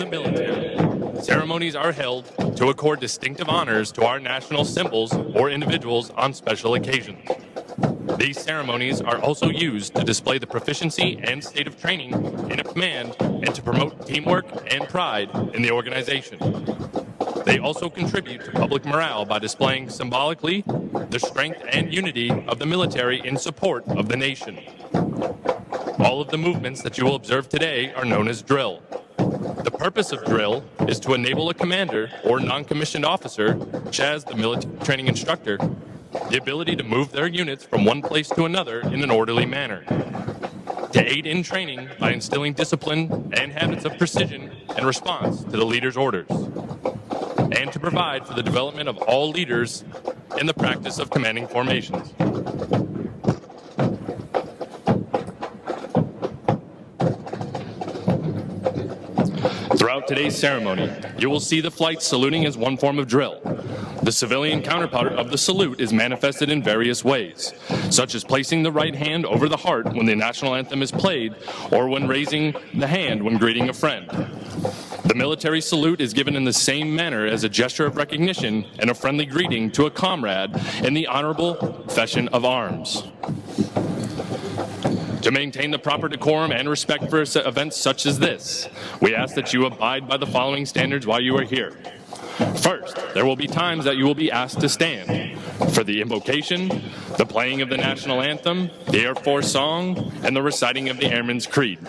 the military, ceremonies are held to accord distinctive honors to our national symbols or individuals on special occasions. These ceremonies are also used to display the proficiency and state of training in a command and to promote teamwork and pride in the organization. They also contribute to public morale by displaying symbolically the strength and unity of the military in support of the nation. All of the movements that you will observe today are known as drill. The purpose of drill is to enable a commander or non-commissioned officer, such as the military training instructor, the ability to move their units from one place to another in an orderly manner, to aid in training by instilling discipline and habits of precision and response to the leader's orders, and to provide for the development of all leaders in the practice of commanding formations. Throughout today's ceremony, you will see the flight saluting as one form of drill. The civilian counterpart of the salute is manifested in various ways, such as placing the right hand over the heart when the national anthem is played, or when raising the hand when greeting a friend. The military salute is given in the same manner as a gesture of recognition and a friendly greeting to a comrade in the honorable profession of arms. To maintain the proper decorum and respect for events such as this, we ask that you abide by the following standards while you are here. First, there will be times that you will be asked to stand for the invocation, the playing of the national anthem, the Air Force song, and the reciting of the Airman's Creed.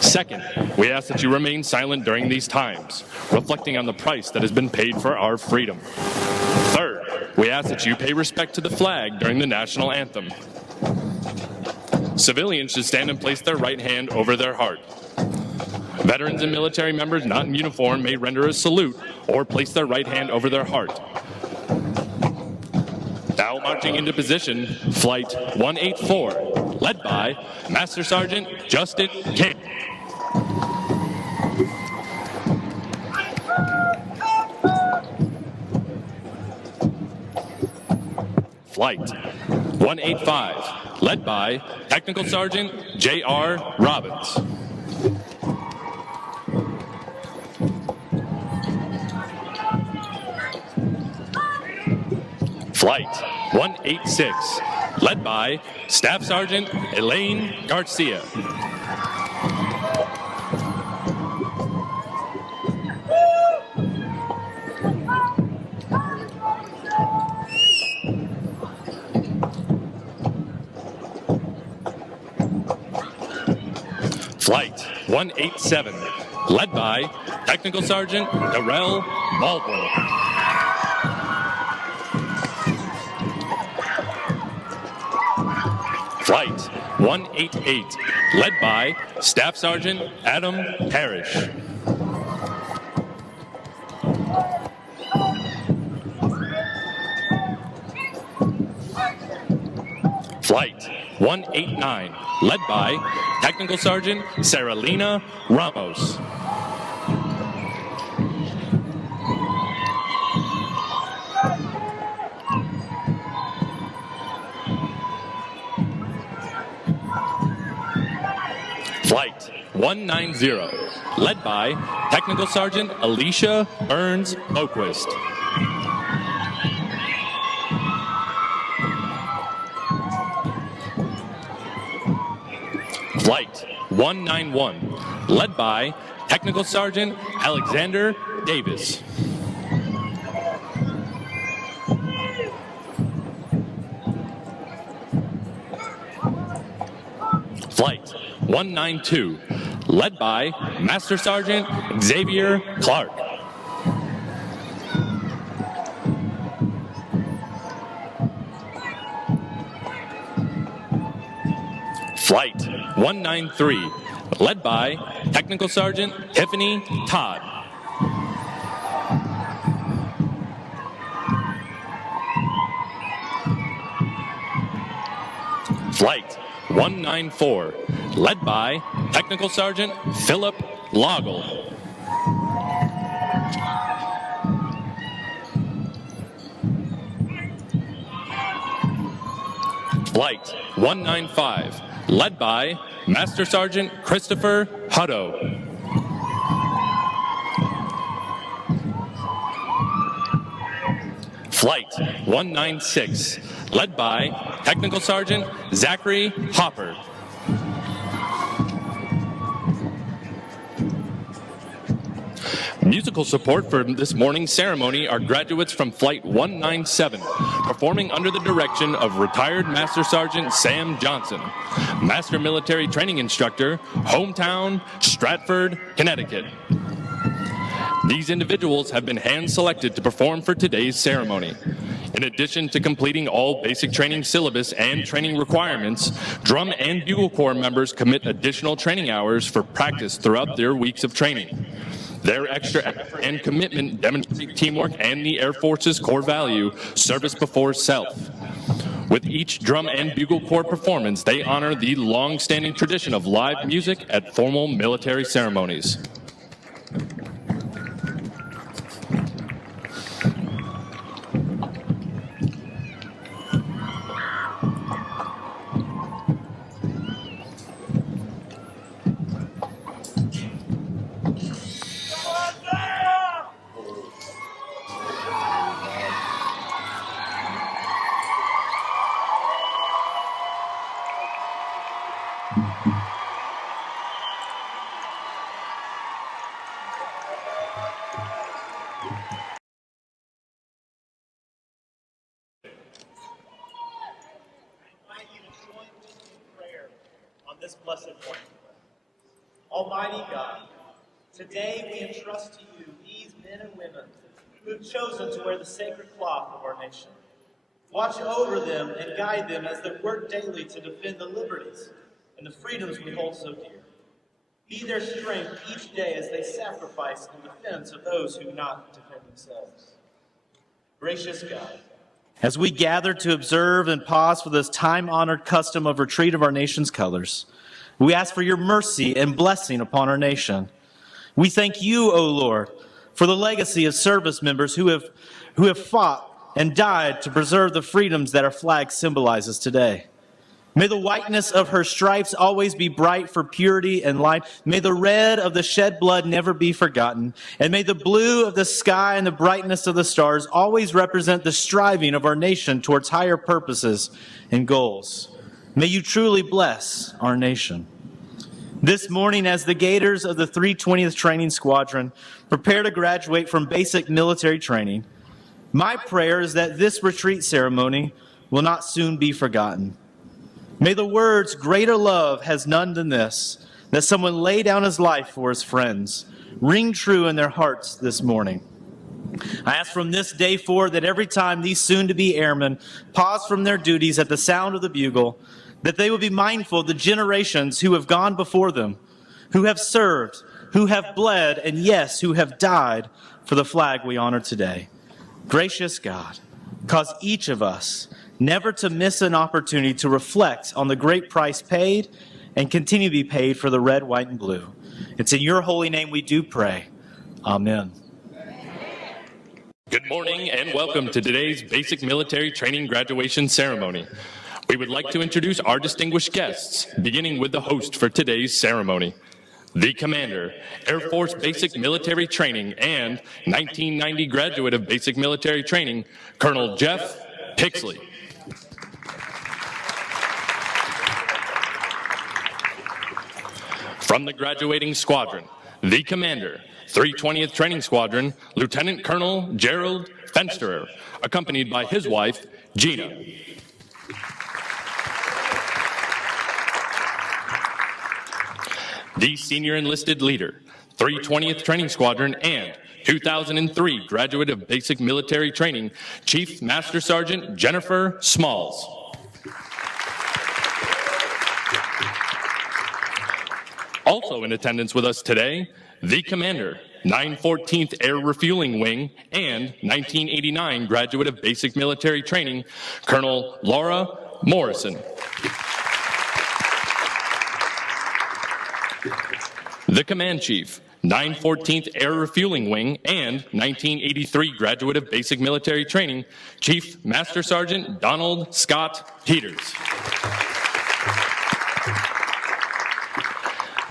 Second, we ask that you remain silent during these times, reflecting on the price that has been paid for our freedom. Third, we ask that you pay respect to the flag during the national anthem. Civilians should stand and place their right hand over their heart. Veterans and military members not in uniform may render a salute or place their right hand over their heart. Now marching into position, Flight 184, led by Master Sergeant Justin King. Flight 185, led by Technical Sergeant J.R. Robbins. Flight 186, led by Staff Sergeant Elaine Garcia. Flight 187, led by Technical Sergeant Darrell Baldwin. Flight 188, led by Staff Sergeant Adam Parrish. Flight 189, led by Technical Sergeant Saralina Ramos. Flight 190, led by Technical Sergeant Alicia Burns Boquist. Flight 191, led by Technical Sergeant Alexander Davis. Flight 192, led by Master Sergeant Xavier Clark. Flight 193, led by Technical Sergeant Tiffany Todd. Flight 194, led by Technical Sergeant Philip Loggle. Flight 195, led by Master Sergeant Christopher Hutto. Flight 196, led by Technical Sergeant Zachary Hopper. Musical support for this morning's ceremony are graduates from Flight 197, performing under the direction of retired Master Sergeant Sam Johnson, Master Military Training Instructor, hometown Stratford, Connecticut. These individuals have been hand-selected to perform for today's ceremony. In addition to completing all basic training syllabus and training requirements, Drum and Bugle Corps members commit additional training hours for practice throughout their weeks of training. Their extra effort and commitment demonstrate teamwork and the Air Force's core value, service before self. With each Drum and Bugle Corps performance, they honor the long-standing tradition of live music at formal military ceremonies. This blessed morning. Almighty God, today we entrust to you these men and women who have chosen to wear the sacred cloth of our nation. Watch over them and guide them as they work daily to defend the liberties and the freedoms we hold so dear. Be their strength each day as they sacrifice in defense of those who cannot defend themselves. Gracious God, as we gather to observe and pause for this time-honored custom of retreat of our nation's colors, we ask for your mercy and blessing upon our nation. We thank you, O Lord, for the legacy of service members who have fought and died to preserve the freedoms that our flag symbolizes today. May the whiteness of her stripes always be bright for purity and light. May the red of the shed blood never be forgotten. And may the blue of the sky and the brightness of the stars always represent the striving of our nation towards higher purposes and goals. May you truly bless our nation. This morning, as the Gators of the 320th Training Squadron prepare to graduate from basic military training, my prayer is that this retreat ceremony will not soon be forgotten. May the words, "Greater love has none than this," that someone lay down his life for his friends, ring true in their hearts this morning. I ask from this day forward that every time these soon-to-be airmen pause from their duties at the sound of the bugle, that they will be mindful of the generations who have gone before them, who have served, who have bled, and yes, who have died for the flag we honor today. Gracious God, cause each of us never to miss an opportunity to reflect on the great price paid and continue to be paid for the red, white, and blue. It's in your holy name we do pray. Amen. Good morning and welcome to today's basic military training graduation ceremony. We would like to introduce our distinguished guests, beginning with the host for today's ceremony, the Commander, Air Force Basic Military Training and 1990 graduate of Basic Military Training, Colonel Jeff Pixley. From the graduating squadron, the Commander, 320th Training Squadron, Lieutenant Colonel Gerald Fensterer, accompanied by his wife, Gina. The Senior Enlisted Leader, 320th Training Squadron and 2003 graduate of Basic Military Training, Chief Master Sergeant Jennifer Smalls. Also in attendance with us today, the Commander, 914th Air Refueling Wing and 1989 graduate of Basic Military Training, Colonel Laura Morrison. The Command Chief, 914th Air Refueling Wing and 1983 graduate of Basic Military Training, Chief Master Sergeant Donald Scott Peters.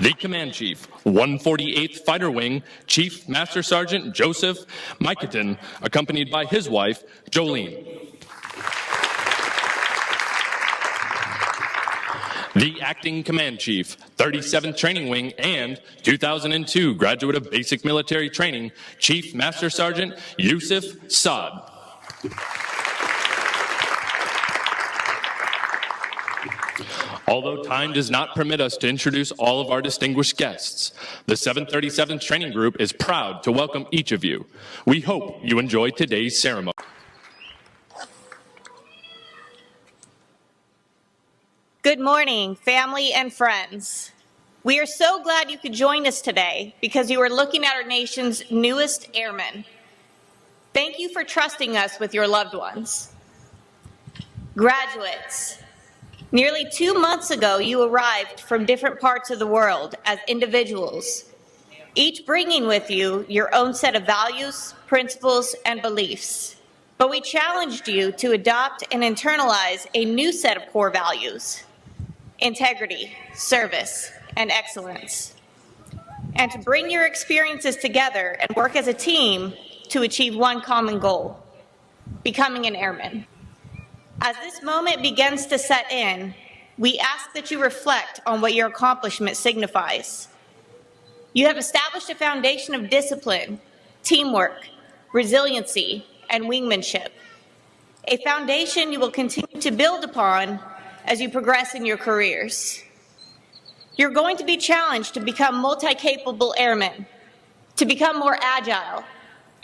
The Command Chief, 148th Fighter Wing, Chief Master Sergeant Joseph Mikatin, accompanied by his wife, Jolene. The Acting Command Chief, 37th Training Wing and 2002 Graduate of Basic Military Training, Chief Master Sergeant Yusuf Saad. Although time does not permit us to introduce all of our distinguished guests, the 737th Training Group is proud to welcome each of you. We hope you enjoy today's ceremony. Good morning, family and friends. We are so glad you could join us today because you are looking at our nation's newest airmen. Thank you for trusting us with your loved ones. Graduates, nearly 2 months ago, you arrived from different parts of the world as individuals, each bringing with you your own set of values, principles, and beliefs. But we challenged you to adopt and internalize a new set of core values: integrity, service, and excellence, and to bring your experiences together and work as a team to achieve one common goal: becoming an airman. As this moment begins to set in, we ask that you reflect on what your accomplishment signifies. You have established a foundation of discipline, teamwork, resiliency, and wingmanship, a foundation you will continue to build upon as you progress in your careers. You're going to be challenged to become multi-capable airmen, to become more agile,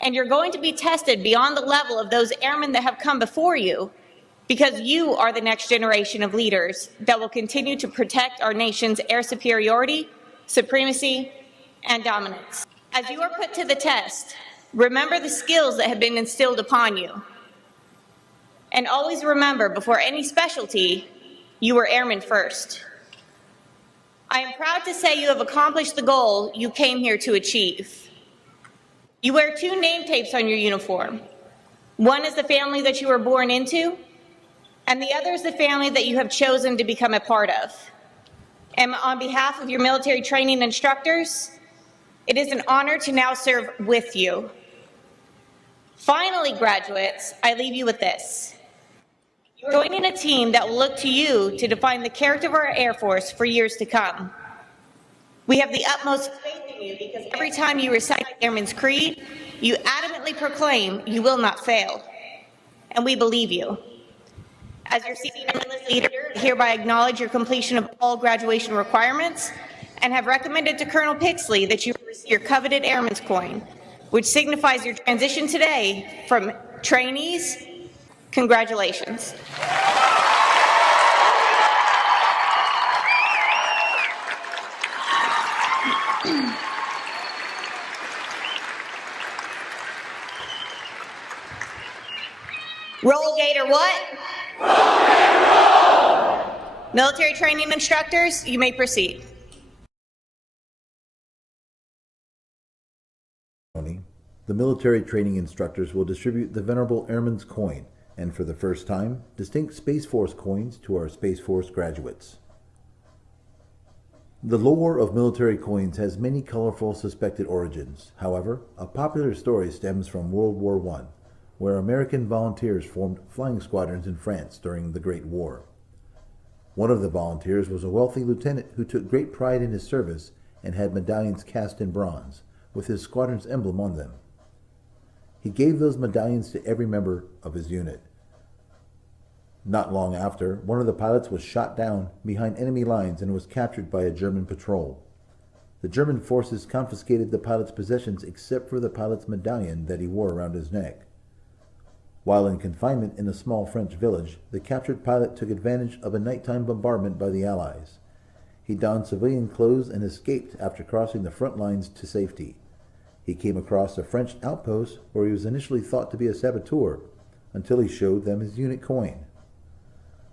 and you're going to be tested beyond the level of those airmen that have come before you, because you are the next generation of leaders that will continue to protect our nation's air superiority, supremacy, and dominance. As you are put to the test, remember the skills that have been instilled upon you. And always remember, before any specialty, you were airmen first. I am proud to say you have accomplished the goal you came here to achieve. You wear 2 name tapes on your uniform. One is the family that you were born into, and the other is the family that you have chosen to become a part of. And on behalf of your military training instructors, it is an honor to now serve with you. Finally, graduates, I leave you with this: you're joining a team that will look to you to define the character of our Air Force for years to come. We have the utmost faith in you because every time you recite the Airman's Creed, you adamantly proclaim you will not fail. And we believe you. As your senior leader, I hereby acknowledge your completion of all graduation requirements and have recommended to Colonel Pixley that you receive your coveted Airman's Coin, which signifies your transition today from trainees. Congratulations. Roll Gator what? Roll Gator roll! Military training instructors, you may proceed. The military training instructors will distribute the Venerable Airman's Coin, and for the first time, distinct Space Force coins to our Space Force graduates. The lore of military coins has many colorful suspected origins. However, a popular story stems from World War I, where American volunteers formed flying squadrons in France during the Great War. One of the volunteers was a wealthy lieutenant who took great pride in his service and had medallions cast in bronze, with his squadron's emblem on them. He gave those medallions to every member of his unit. Not long after, one of the pilots was shot down behind enemy lines and was captured by a German patrol. The German forces confiscated the pilot's possessions except for the pilot's medallion that he wore around his neck. While in confinement in a small French village, the captured pilot took advantage of a nighttime bombardment by the Allies. He donned civilian clothes and escaped after crossing the front lines to safety. He came across a French outpost where he was initially thought to be a saboteur, until he showed them his unit coin.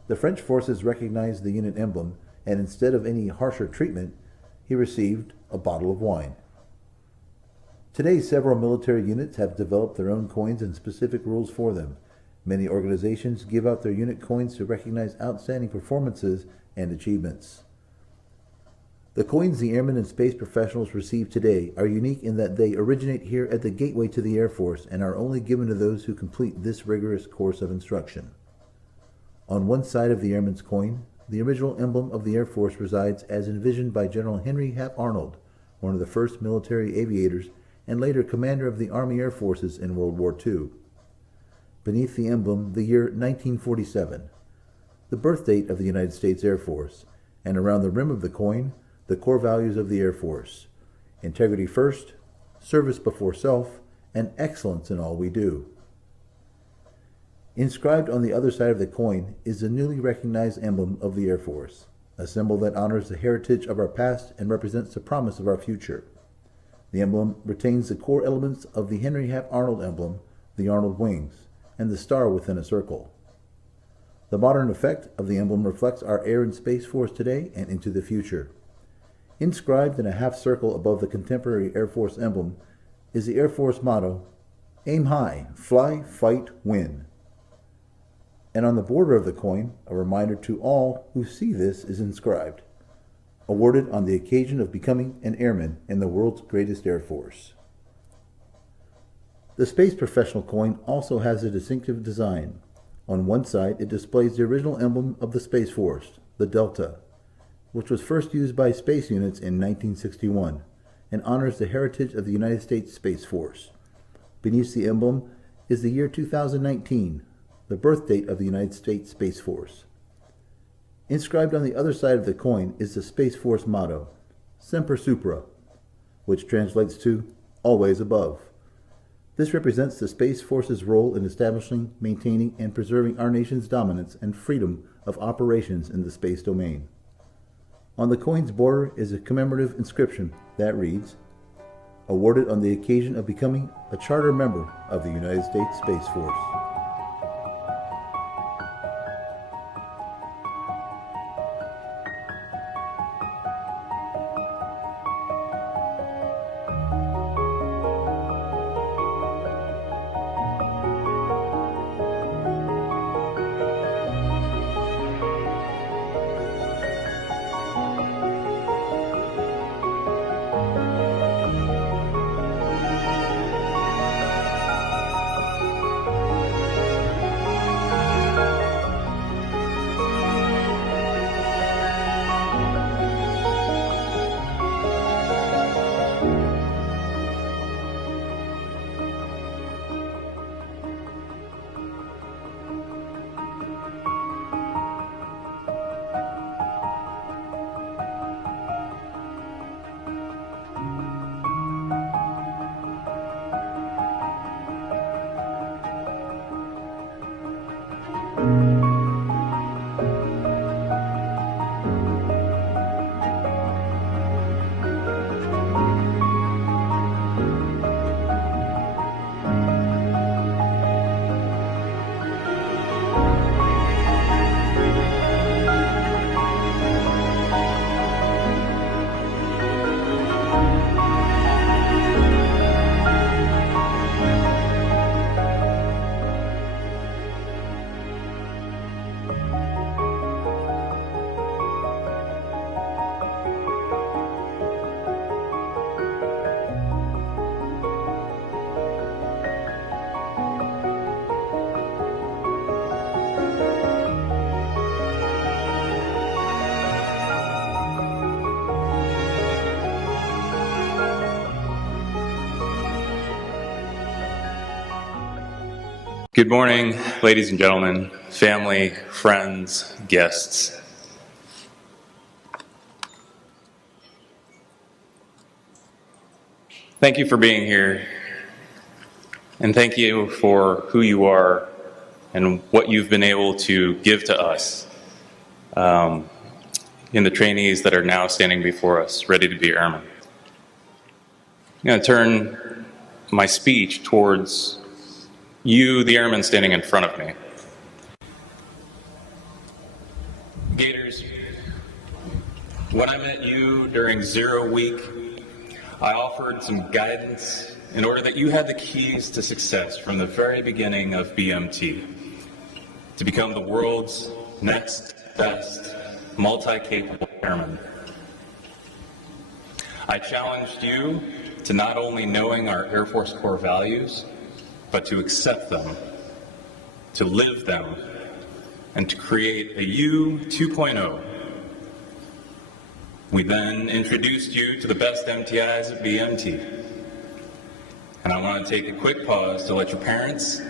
The French forces recognized the unit emblem, and instead of any harsher treatment, he received a bottle of wine. Today, several military units have developed their own coins and specific rules for them. Many organizations give out their unit coins to recognize outstanding performances and achievements. The coins the airmen and space professionals receive today are unique in that they originate here at the gateway to the Air Force and are only given to those who complete this rigorous course of instruction. On one side of the airman's coin, the original emblem of the Air Force resides as envisioned by General Henry Hap Arnold, one of the first military aviators and later commander of the Army Air Forces in World War II. Beneath the emblem, the year 1947, the birth date of the United States Air Force, and around the rim of the coin, the core values of the Air Force: integrity first, service before self, and excellence in all we do. Inscribed on the other side of the coin is the newly recognized emblem of the Air Force, a symbol that honors the heritage of our past and represents the promise of our future. The emblem retains the core elements of the Henry Hap Arnold emblem, the Arnold wings, and the star within a circle. The modern effect of the emblem reflects our Air and Space Force today and into the future. Inscribed in a half circle above the contemporary Air Force emblem is the Air Force motto, "Aim high, fly, fight, win." And on the border of the coin, a reminder to all who see this is inscribed, "Awarded on the occasion of becoming an airman in the world's greatest Air Force." The Space Professional coin also has a distinctive design. On one side, it displays the original emblem of the Space Force, the Delta, which was first used by space units in 1961, and honors the heritage of the United States Space Force. Beneath the emblem is the year 2019, the birth date of the United States Space Force. Inscribed on the other side of the coin is the Space Force motto, "Semper Supra," which translates to "always above." This represents the Space Force's role in establishing, maintaining, and preserving our nation's dominance and freedom of operations in the space domain. On the coin's border is a commemorative inscription that reads, "Awarded on the occasion of becoming a charter member of the United States Space Force." Good morning, ladies and gentlemen, family, friends, guests. Thank you for being here, and thank you for who you are and what you've been able to give to us in the trainees that are now standing before us, ready to be airmen. I'm going to turn my speech towards you, the airmen standing in front of me. Gators, when I met you during 0 week, I offered some guidance in order that you had the keys to success from the very beginning of BMT to become the world's next best multi-capable airman. I challenged you to not only knowing our Air Force core values, but to accept them, to live them, and to create a you 2.0. We then introduced you to the best MTIs at BMT. And I want to take a quick pause to let your parents,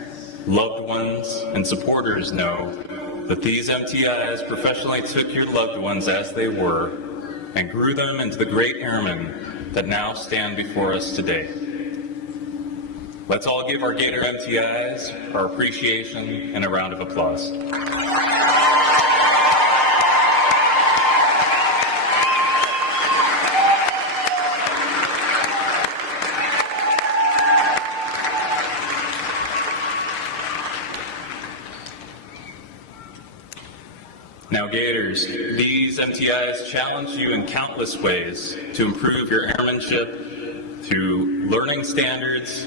loved ones, and supporters know that these MTIs professionally took your loved ones as they were and grew them into the great airmen that now stand before us today. Let's all give our Gator MTIs our appreciation and a round of applause. Now, Gators, these MTIs challenge you in countless ways to improve your airmanship through learning standards,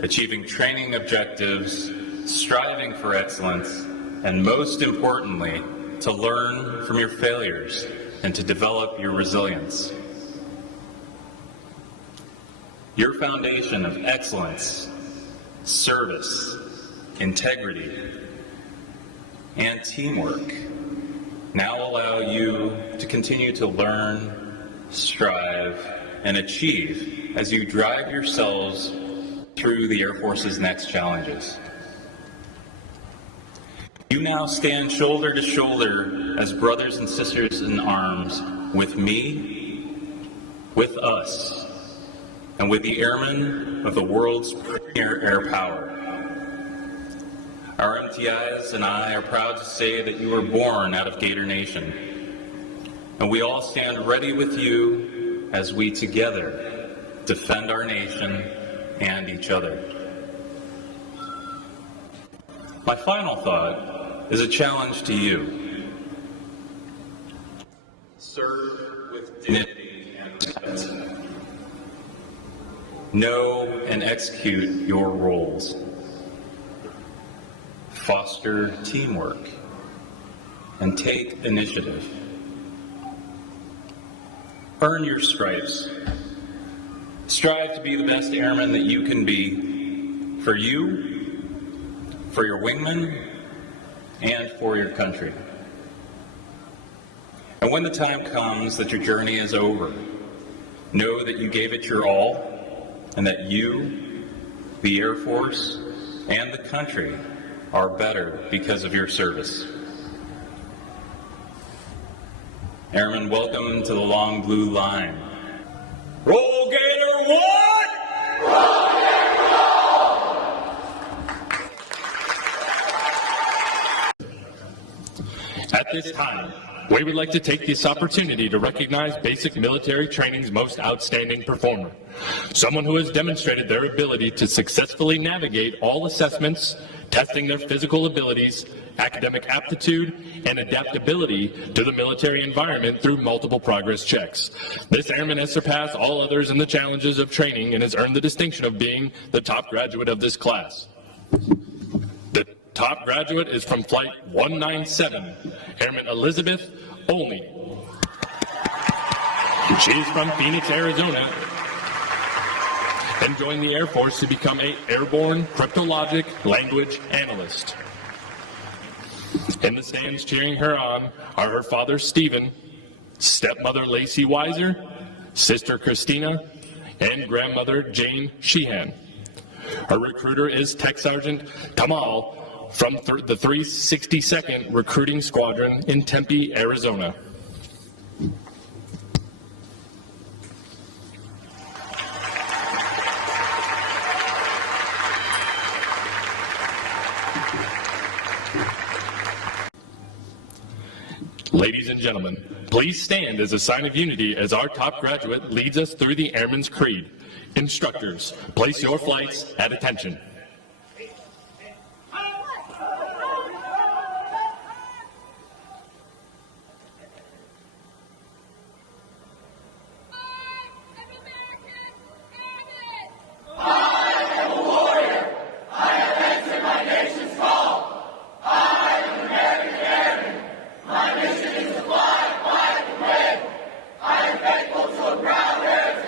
achieving training objectives, striving for excellence, and most importantly, to learn from your failures and to develop your resilience. Your foundation of excellence, service, integrity, and teamwork now allow you to continue to learn, strive, and achieve as you drive yourselves through the Air Force's next challenges. You now stand shoulder to shoulder as brothers and sisters in arms with me, with us, and with the airmen of the world's premier air power. Our MTIs and I are proud to say that you were born out of Gator Nation, and we all stand ready with you as we together defend our nation and each other. My final thought is a challenge to you. Serve with dignity and respect. Know and execute your roles. Foster teamwork and take initiative. Earn your stripes. Strive to be the best airman that you can be for you, for your wingmen, and for your country. And when the time comes that your journey is over, know that you gave it your all and that you, the Air Force, and the country are better because of your service. Airmen, welcome to the long blue line. Roll Gator 1! Roll Gator Roll! At this time, we would like to take this opportunity to recognize basic military training's most outstanding performer, someone who has demonstrated their ability to successfully navigate all assessments, testing their physical abilities, academic aptitude, and adaptability to the military environment through multiple progress checks. This airman has surpassed all others in the challenges of training and has earned the distinction of being the top graduate of this class. The top graduate is from Flight 197, Airman Elizabeth Olney. She is from Phoenix, Arizona, and joined the Air Force to become an airborne cryptologic language analyst. In the stands cheering her on are her father, Stephen, stepmother, Lacey Weiser, sister, Christina, and grandmother, Jane Sheehan. Her recruiter is Tech Sergeant Kamal from the 362nd Recruiting Squadron in Tempe, Arizona. Ladies and gentlemen, please stand as a sign of unity as our top graduate leads us through the Airman's Creed. Instructors, place your flights at attention. My mission is to fly, fight, and win. I am faithful to a proud heritage.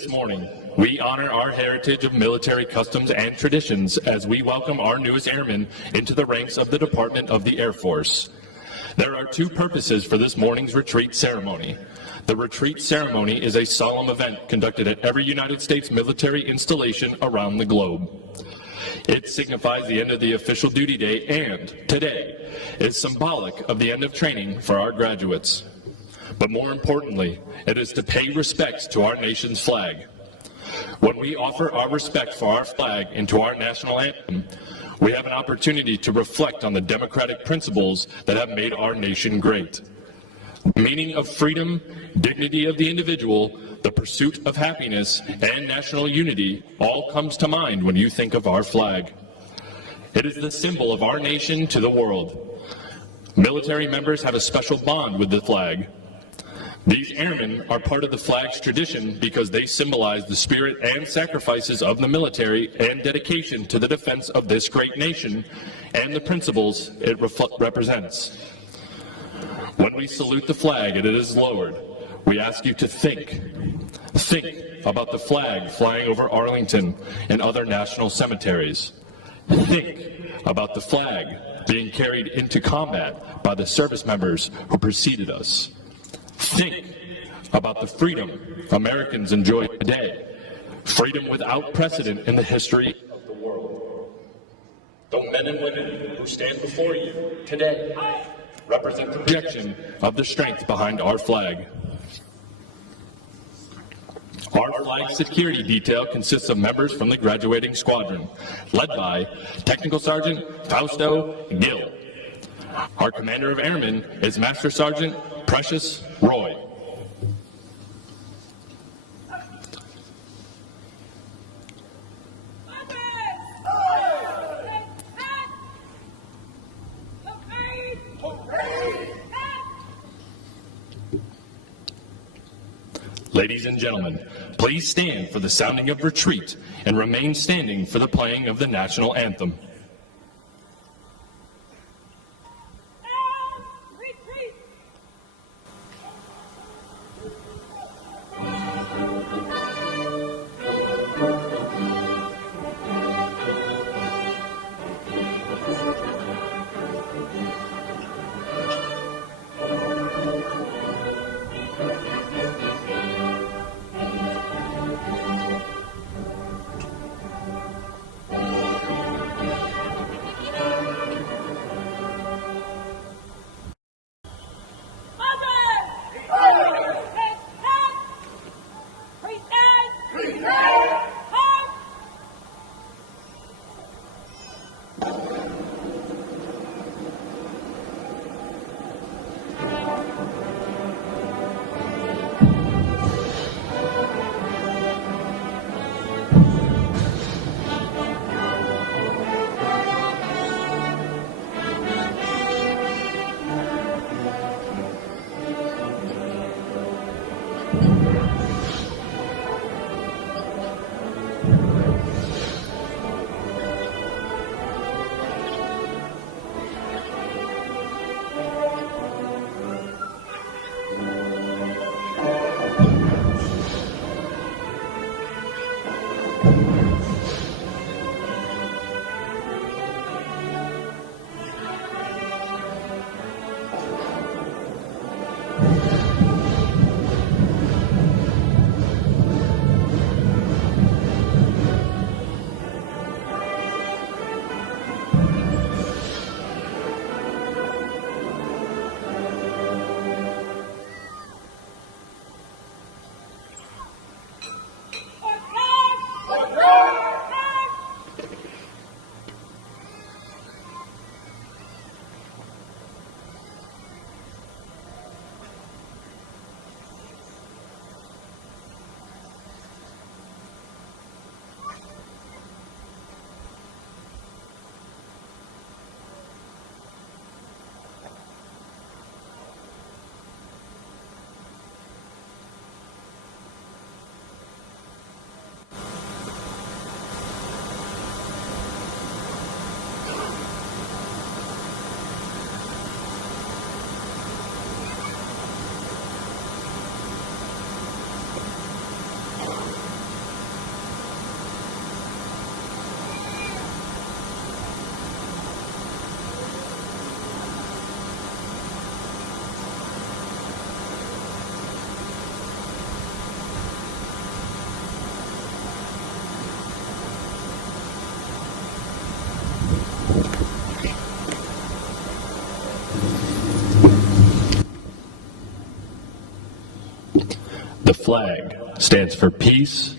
This morning, we honor our heritage of military customs and traditions as we welcome our newest airmen into the ranks of the Department of the Air Force. There are two purposes for this morning's retreat ceremony. The retreat ceremony is a solemn event conducted at every United States military installation around the globe. It signifies the end of the official duty day and, today, is symbolic of the end of training for our graduates. But more importantly, it is to pay respects to our nation's flag. When we offer our respect for our flag and to our national anthem, we have an opportunity to reflect on the democratic principles that have made our nation great. The meaning of freedom, dignity of the individual, the pursuit of happiness, and national unity all comes to mind when you think of our flag. It is the symbol of our nation to the world. Military members have a special bond with the flag. These airmen are part of the flag's tradition because they symbolize the spirit and sacrifices of the military and dedication to the defense of this great nation and the principles it represents. When we salute the flag and it is lowered, we ask you to think about the flag flying over Arlington and other national cemeteries. Think about the flag being carried into combat by the service members who preceded us. Think about the freedom Americans enjoy today, freedom without precedent in the history of the world. The men and women who stand before you today represent the projection of the strength behind our flag. Our flag security detail consists of members from the graduating squadron, led by Technical Sergeant Fausto Gill. Our Commander of Airmen is Master Sergeant Precious Roy. Ladies and gentlemen, please stand for the sounding of retreat and remain standing for the playing of the national anthem. flag stands for peace,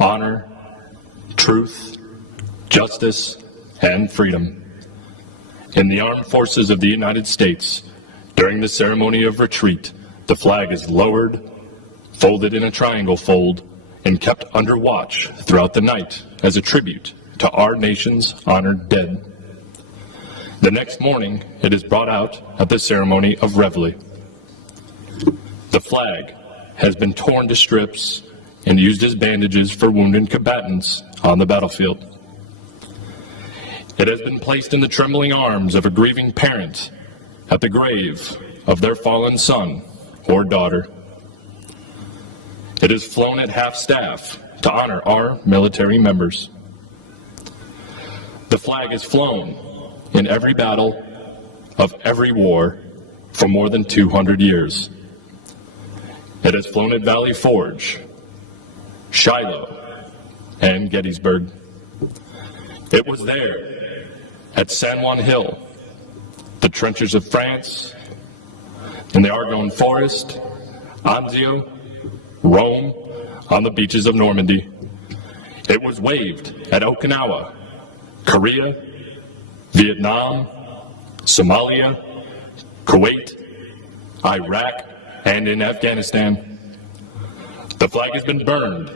honor, truth, justice, and freedom. In the armed forces of the United States, during the ceremony of retreat, the flag is lowered, folded in a triangle fold, and kept under watch throughout the night as a tribute to our nation's honored dead. The next morning, it is brought out at the ceremony of reveille. The flag has been torn to strips and used as bandages for wounded combatants on the battlefield. It has been placed in the trembling arms of a grieving parent at the grave of their fallen son or daughter. It is flown at half-staff to honor our military members. The flag is flown in every battle of every war for more than 200 years. It has flown at Valley Forge, Shiloh, and Gettysburg. It was there at San Juan Hill, the trenches of France, in the Argonne Forest, Anzio, Rome, on the beaches of Normandy. It was waved at Okinawa, Korea, Vietnam, Somalia, Kuwait, Iraq, and in Afghanistan. The flag has been burned,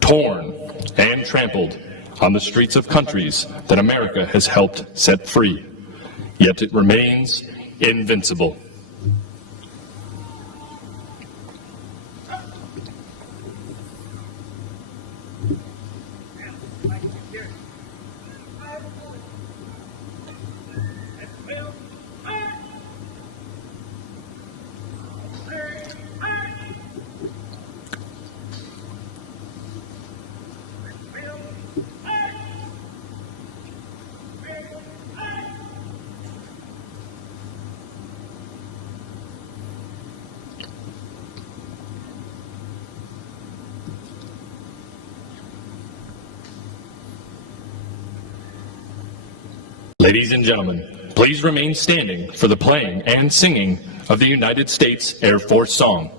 torn, and trampled on the streets of countries that America has helped set free, yet it remains invincible. Ladies and gentlemen, please remain standing for the playing and singing of the United States Air Force Song.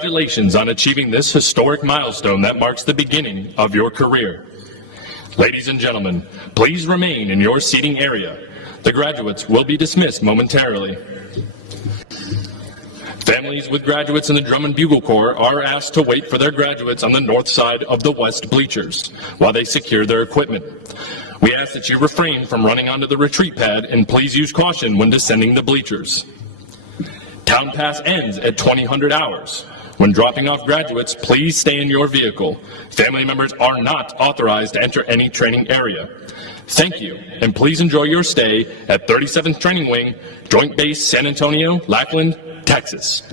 Congratulations on achieving this historic milestone that marks the beginning of your career. Ladies and gentlemen, please remain in your seating area. The graduates will be dismissed momentarily. Families with graduates in the Drum and Bugle Corps are asked to wait for their graduates on the north side of the west bleachers while they secure their equipment. We ask that you refrain from running onto the retreat pad and please use caution when descending the bleachers. Town Pass ends at 2000 hours. When dropping off graduates, please stay in your vehicle. Family members are not authorized to enter any training area. Thank you, and please enjoy your stay at 37th Training Wing, Joint Base San Antonio, Lackland, Texas.